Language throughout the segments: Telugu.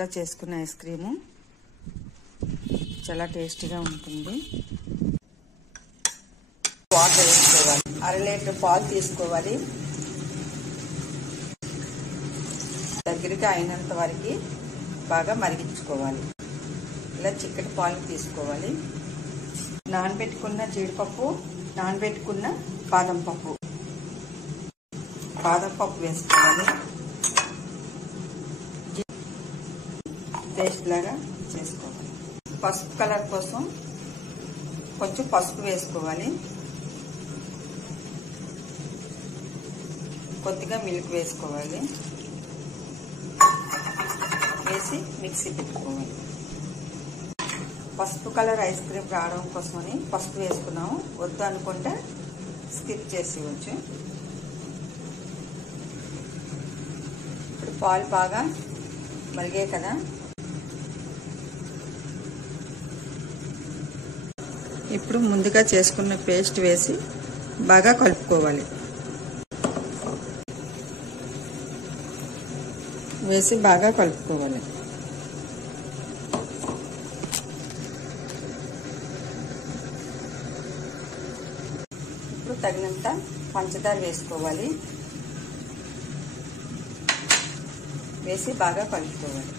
ఇంట్లో చేసుకున్న ఐస్ క్రీము చాలా టేస్టీగా ఉంటుంది. వాటర్ వేసుకోవాలి. 1/2 లీటర్ పాలు తీసుకోవాలి. దగ్గరికి అయినంత వరకు బాగా మరిగించుకోవాలి. ఇలా చిక్కటి పాలు తీసుకోవాలి. నానబెట్టుకున్న జీడిపప్పు, నానబెట్టుకున్న బాదం పప్పు వేసుకోవాలి. పేస్ట్ లాగా చేసుకోవాలి. పసుపు కలర్ కోసం కొంచెం పసుపు వేసుకోవాలి. కొద్దిగా మిల్క్ వేసుకోవాలి. వేసి మిక్సీ పెట్టుకోవాలి. పసుపు కలర్ ఐస్ క్రీమ్ రావడం కోసమని పసుపు వేసుకున్నాము. వద్దు అనుకుంటే స్కిప్ చేసేయచ్చు. ఇప్పుడు పాలు బాగా మరిగాయి కదా, ఇప్పుడు ముందుగా చేసుకున్న పేస్ట్ వేసి బాగా కలుపుకోవాలి. ఇప్పుడు తగినంత పంచదార వేసుకోవాలి. వేసి బాగా కలుపుకోవాలి.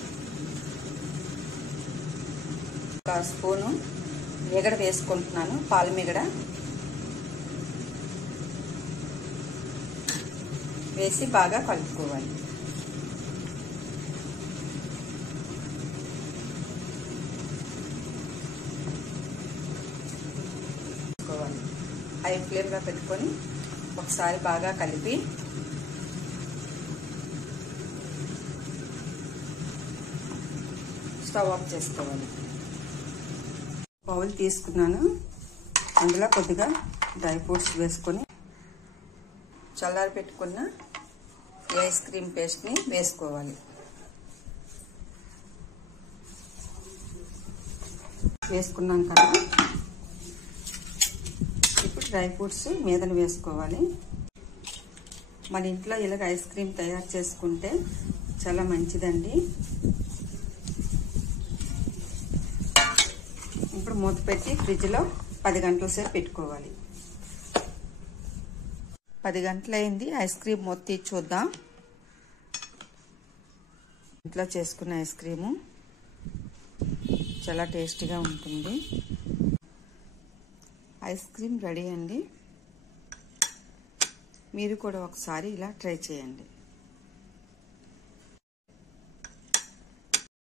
1 స్పూను మీగడ వేసుకుంటున్నాను. పాల మీగడ వేసి బాగా కలుపుకోవాలి. హై ఫ్లేమ్లో పెట్టుకొని ఒకసారి బాగా కలిపి స్టవ్ ఆఫ్ చేసుకోవాలి. బౌల్ తీసుకున్నాను. అందులో కొద్దిగా డ్రై ఫ్రూట్స్ వేసుకొని చల్లారి పెట్టుకున్న ఐస్ క్రీమ్ పేస్ట్ని వేసుకోవాలి. వేసుకున్నాం కదా, ఇప్పుడు డ్రై ఫ్రూట్స్ మీదన వేసుకోవాలి. మన ఇంట్లో ఇలాగ ఐస్ క్రీమ్ తయారు చేసుకుంటే చాలా మంచిదండి. ఇప్పుడు మూత పెట్టి ఫ్రిడ్జ్లో 10 గంటల సేపు పెట్టుకోవాలి. 10 గంటలైంది. ఐస్ క్రీమ్ మూత తీసి చూద్దాం. ఇంట్లో చేసుకున్న ఐస్ క్రీము చాలా టేస్టీగా ఉంటుంది. ఐస్ క్రీమ్ రెడీ అండి. మీరు కూడా ఒకసారి ఇలా ట్రై చేయండి.